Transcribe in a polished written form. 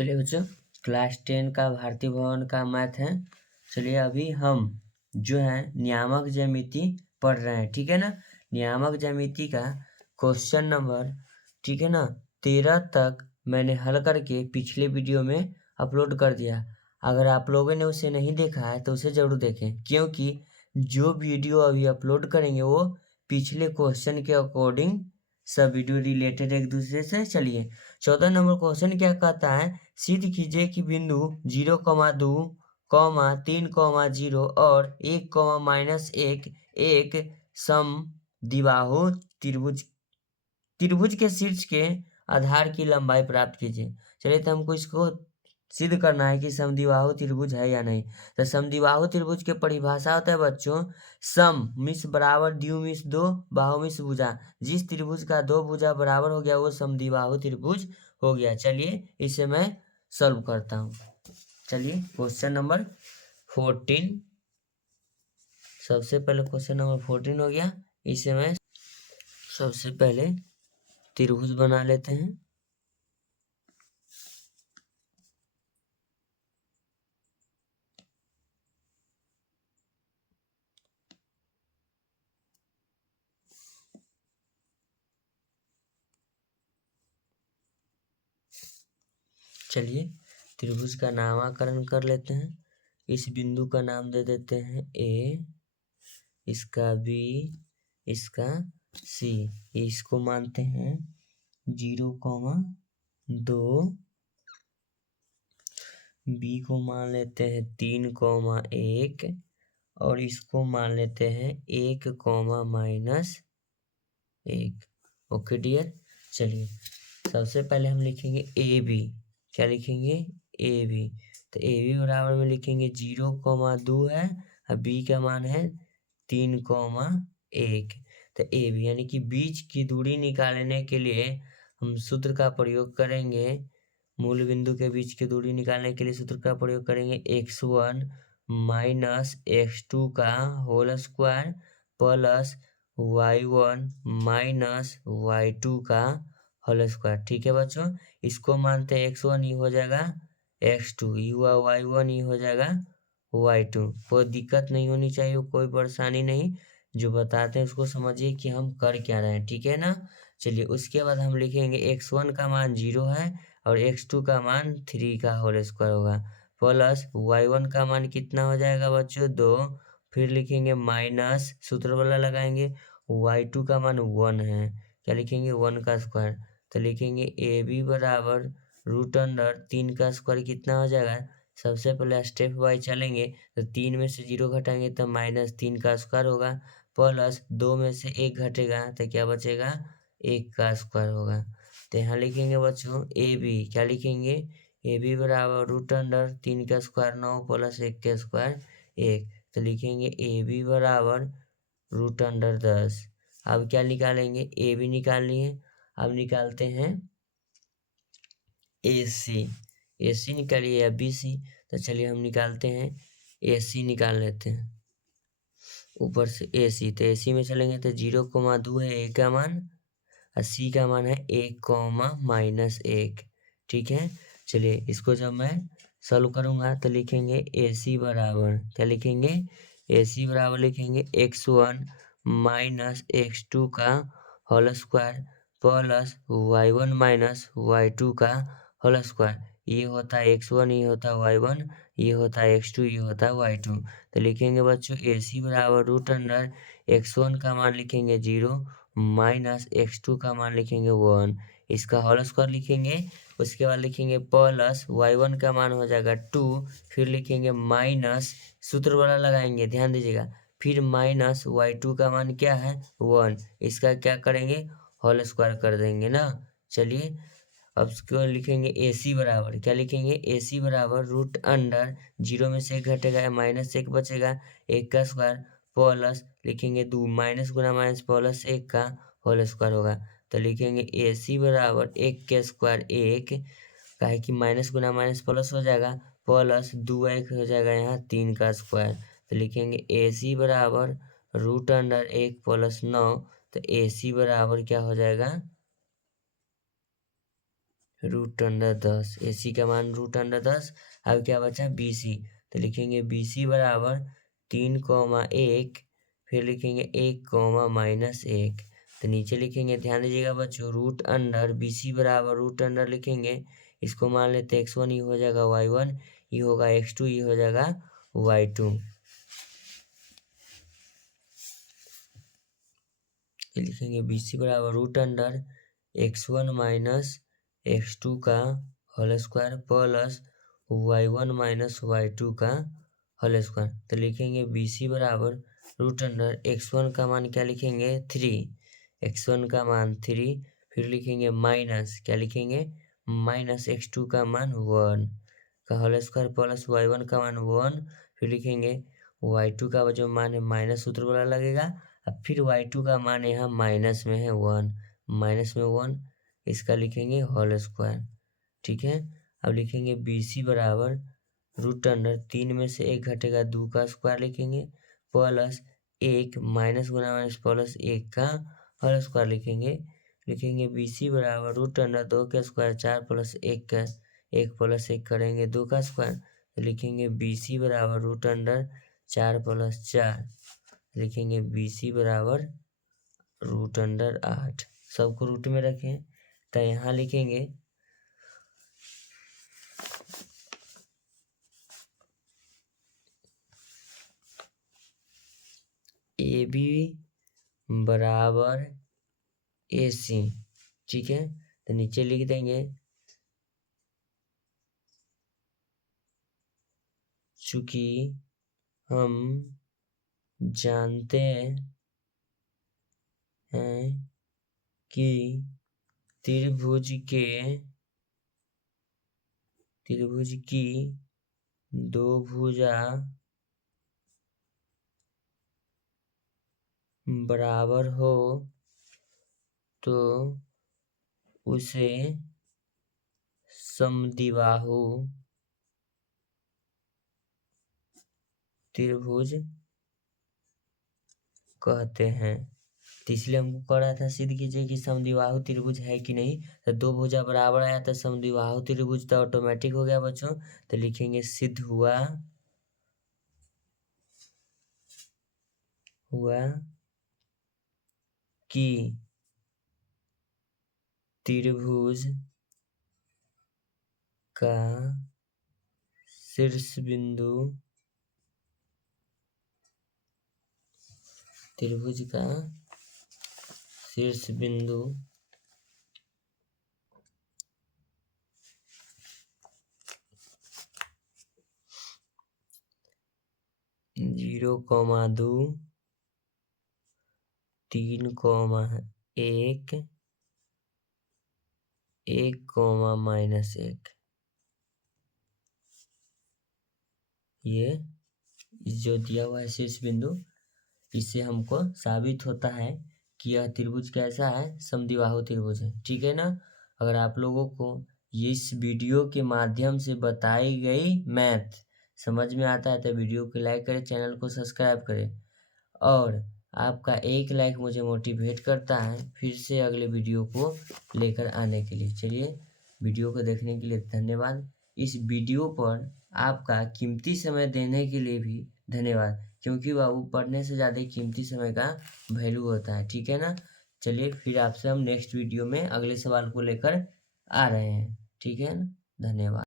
चलिए बच्चों, क्लास 10 का भारतीय भवन का मैथ है। चलिए अभी हम जो है नियामक ज्यामिति पढ़ रहे हैं, ठीक है ना। नियामक ज्यामिति का क्वेश्चन नंबर, ठीक है ना, 13 तक मैंने हल करके पिछले वीडियो में अपलोड कर दिया। अगर आप लोगों ने उसे नहीं देखा है तो उसे ज़रूर देखें, क्योंकि जो वीडियो अभी अपलोड करेंगे वो पिछले क्वेश्चन के अकॉर्डिंग सब वीडियो रिलेटेड एक दूसरे से। चलिए 14 नंबर क्वेश्चन क्या कहता है, सिद्ध कीजिए कि बिंदु 0,2, 3,0 और 1,-1 एक समद्विबाहु त्रिभुज के शीर्ष के आधार की लंबाई प्राप्त कीजिए। चलिए तो हमको इसको सिद्ध करना है कि समद्विबाहु त्रिभुज है या नहीं। तो समद्विबाहु त्रिभुज की परिभाषा होता है बच्चों, सम मिस बराबर द्वि मिस दो बाहु मिस भुजा। जिस त्रिभुज का दो भुजा बराबर हो गया वो समद्विबाहु त्रिभुज हो गया। चलिए इसे मैं सॉल्व करता हूँ। चलिए क्वेश्चन नंबर 14, सबसे पहले क्वेश्चन नंबर 14 हो गया। इसे मैं सबसे पहले त्रिभुज बना लेते हैं। चलिए त्रिभुज का नामकरण कर लेते हैं। इस बिंदु का नाम दे देते हैं ए, इसका बी, इसका सी। इसको मानते हैं 0,2, बी को मान लेते हैं 3,1 और इसको मान लेते हैं 1,-1। Okay dear. चलिए सबसे पहले हम लिखेंगे ए बी। क्या लिखेंगे? A B. तो ए बी बराबर में लिखेंगे 0,2 है और बी का मान है 3,1। तो ए बी यानी कि बीच की दूरी निकालने के लिए हम सूत्र का प्रयोग करेंगे। मूल बिंदु के बीच की दूरी निकालने के लिए सूत्र का प्रयोग करेंगे x1 माइनस x2 का whole square plus y1 minus y2 का होल स्क्वायर। ठीक है बच्चों, इसको मानते हैं x1 ही हो जाएगा x2, ये हुआ y1 ही हो जाएगा y2। कोई दिक्कत नहीं होनी चाहिए, कोई परेशानी नहीं। जो बताते हैं उसको समझिए कि हम कर क्या रहे हैं, ठीक है ना। चलिए उसके बाद हम लिखेंगे x1 का मान 0 है और x2 का मान 3 का होल स्क्वायर होगा प्लस y1 का मान कितना हो जाएगा बच्चों 2। फिर लिखेंगे माइनस, सूत्र वाला लगाएंगे, y2 का मान 1 है। क्या लिखेंगे? 1 का स्क्वायर। तो लिखेंगे ए बी बराबर रूट अंडर 3 का स्क्वायर कितना हो जाएगा। सबसे पहले स्टेप वाइज चलेंगे तो 3 में से 0 घटाएंगे तो -3 का स्क्वायर होगा प्लस 2 में से 1 घटेगा तो क्या बचेगा 1 का स्क्वायर होगा। तो यहाँ लिखेंगे बच्चों ए बी। क्या लिखेंगे? ए बी बराबर रूट अंडर 3 का स्क्वायर 9 प्लस 1 का स्क्वायर 1। तो लिखेंगे ए बी बराबर रूट अंडर 10। अब क्या निकालेंगे? ए बी निकाल लिए। अब निकालते हैं ए सी। ए सी निकालिए या बी सी। तो चलिए हम निकालते हैं ए सी, निकाल लेते हैं ऊपर से ए सी। तो ए सी में चलेंगे तो 0,2 है ए का मान और सी का मान है 1,-1। ठीक है। चलिए इसको जब मैं सॉल्व करूंगा तो लिखेंगे ए सी बराबर, क्या लिखेंगे? ए सी बराबर लिखेंगे x1 माइनस x2 का whole square plus y1 minus y2 का होल स्क्वायर। ये होता है x1, ये होता है y1, ये होता है x2, ये होता है y2। तो लिखेंगे बच्चों ए सी बराबर रूट अंडर x1 का मान लिखेंगे 0 माइनस x2 का मान लिखेंगे 1, इसका होल स्क्वायर लिखेंगे। उसके बाद लिखेंगे प्लस y1 का मान हो जाएगा 2। फिर लिखेंगे माइनस, सूत्र वाला लगाएंगे, ध्यान दीजिएगा। फिर माइनस y2 का मान क्या है 1, इसका क्या करेंगे होल स्क्वायर कर देंगे ना। चलिए अब इसको लिखेंगे ए सी बराबर, क्या लिखेंगे? ए सी बराबर रूट अंडर 0 में से 1 घटेगा -1 बचेगा 1 का स्क्वायर प्लस लिखेंगे 2 माइनस गुना माइनस प्लस 1 का होल स्क्वायर होगा। तो लिखेंगे ए सी बराबर 1 के स्क्वायर 1, काहे कि माइनस गुना माइनस प्लस हो जाएगा प्लस 2 हो जाएगा यहाँ 3 का स्क्वायर। तो लिखेंगे ए सी बराबर रूट अंडर 1 प्लस 9। तो ए सी बराबर क्या हो जाएगा √10। AC का मान √10। अब क्या बचा BC, तो लिखेंगे BC बराबर 3,1, फिर लिखेंगे 1,-1। तो नीचे लिखेंगे, ध्यान दीजिएगा बच्चों, √अंडर BC बराबर √अंडर लिखेंगे, इसको मान लेते x1, ये हो जाएगा y1, ये होगा x2, ये हो जाएगा y2। लिखेंगे BC बराबर √अंडर x1 - x2 का whole square plus y1 - y2 का होल स्क्वायर। तो लिखेंगे BC बराबर √अंडर x1 का मान क्या लिखेंगे 3, x1 का मान 3, फिर लिखेंगे माइनस, क्या लिखेंगे माइनस x2 का मान 1 का होल स्क्वायर प्लस y1 का मान 1, फिर लिखेंगे y2 का जो मान है माइनस सूत्र वाला लगेगा, अब फिर y2 का मान यहाँ माइनस में है 1, माइनस में 1, इसका लिखेंगे होल स्क्वायर। ठीक है, अब लिखेंगे BC बराबर √अंडर 3 में से 1 घटेगा 2 का स्क्वायर लिखेंगे, प्लस 1 माइनस गुना माइनस प्लस 1 का होल स्क्वायर लिखेंगे। लिखेंगे BC बराबर √अंडर 2 का स्क्वायर 4 प्लस 1 का, 1 प्लस 1 करेंगे 2 का स्क्वायर, तो लिखेंगे BC बराबर √अंडर 4 + 4, लिखेंगे BC बराबर √अंडर 8, सबको रूट में रखें। तो यहाँ लिखेंगे AB बराबर AC। ठीक है, तो नीचे लिख देंगे, चूंकि हम जानते हैं कि त्रिभुज की दो भुजा बराबर हो तो उसे समद्विबाहु त्रिभुज कहते हैं। तो इसलिए हमको कह रहा था सिद्ध कीजिए कि समद्विबाहु त्रिभुज है कि नहीं, तो दो भुजा बराबर आया तो समद्विबाहु त्रिभुज तो ऑटोमेटिक हो गया बच्चों। तो लिखेंगे सिद्ध हुआ कि त्रिभुज का शीर्ष बिंदु, त्रिभुज का शीर्ष बिंदु 0,2, 3,1, 1,-1, ये जो दिया हुआ है शीर्ष बिंदु, इससे हमको साबित होता है कि यह त्रिभुज कैसा है, समद्विबाहु त्रिभुज है। ठीक है ना। अगर आप लोगों को इस वीडियो के माध्यम से बताई गई मैथ समझ में आता है तो वीडियो को लाइक करें, चैनल को सब्सक्राइब करें, और आपका एक लाइक मुझे मोटिवेट करता है फिर से अगले वीडियो को लेकर आने के लिए। चलिए, वीडियो को देखने के लिए धन्यवाद। इस वीडियो पर आपका कीमती समय देने के लिए भी धन्यवाद, क्योंकि बाबू पढ़ने से ज़्यादा कीमती समय का वैल्यू होता है। ठीक है ना। चलिए, फिर आपसे हम नेक्स्ट वीडियो में अगले सवाल को लेकर आ रहे हैं। ठीक है ना, धन्यवाद।